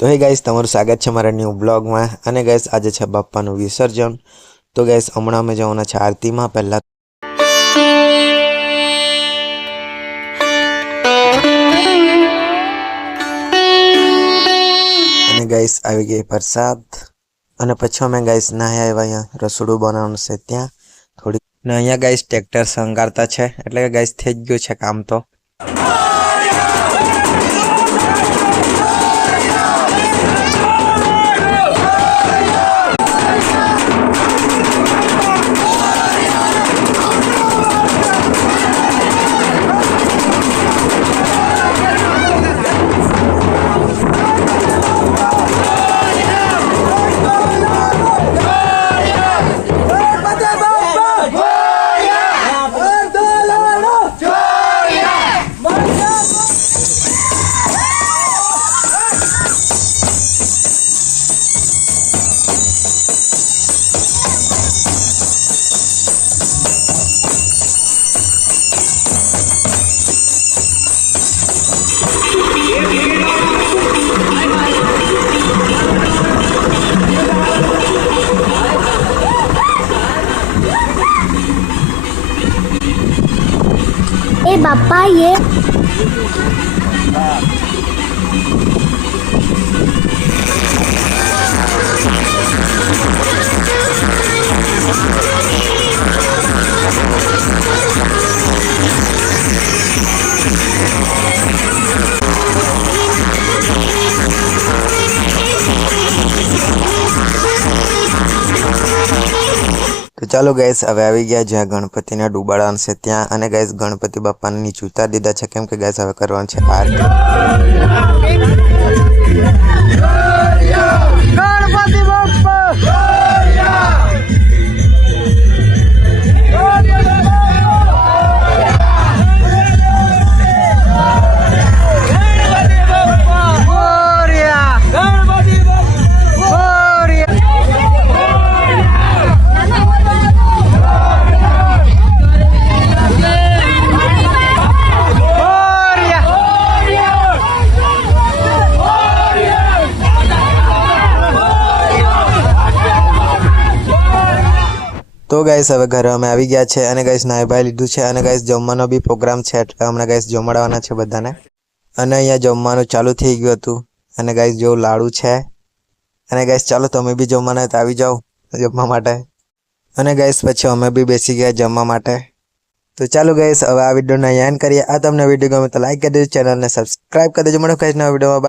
तो hey guys તમારું સ્વાગત છે મારા ન્યૂ બ્લોગમાં અને ગાइस આજે છે બાપ્પાનું વિસર્જન। તો ગાइस હમણાં અમે જવાના છે આરતીમાં। પહેલા અને ગાइस આવી ગઈ પ્રસાદ અને પછી અમે ગાइस નાહ્યા આવ્યા। અહીંયા રસોડું બનાવવાનું છે ત્યાં થોડી ને અહીંયા ગાइस ટ્રેક્ટર સંગારતા છે એટલે કે ગાइस થઈ ગયું છે કામ। તો ए बाप्पा ये तो चलो गाइस હવે આવી ગયા જ્યાં ગણપતિના ડૂબાડવાનું છે ત્યાં અને ગાइस ગણપતિ બાપાને નીચે ઉતારી દીધા છે કેમ કે ગાइस હવે કરવાનું છે આરતી। ગણપતિ બાપા तो गाइस હવે ઘરે અમે આવી ગયા છે અને ગાइस નાઈ ભાઈ લીધું છે અને ગાइस જમવાનો બી પ્રોગ્રામ છે એટલે હમણાં ગાइस જમાડવાના છે બધાને અને અહીંયા જમવાનું ચાલુ થઈ ગયું હતું અને ગાइस જો લાડુ છે અને ગાइस ચાલો તમે બી જમવાના તો આવી જાઓ જમવા માટે અને ગાइस પછી અમે બી બેસી ગયા જમવા માટે। તો ચાલો ગાइस હવે આ વિડિયોને એન્ડ કરીએ। આ તમને વિડિયો ગમે તો લાઈક કરી દેજો, ચેનલને સબસ્ક્રાઇબ કરી દેજો। મળો ગાइस નવા વિડિયોમાં।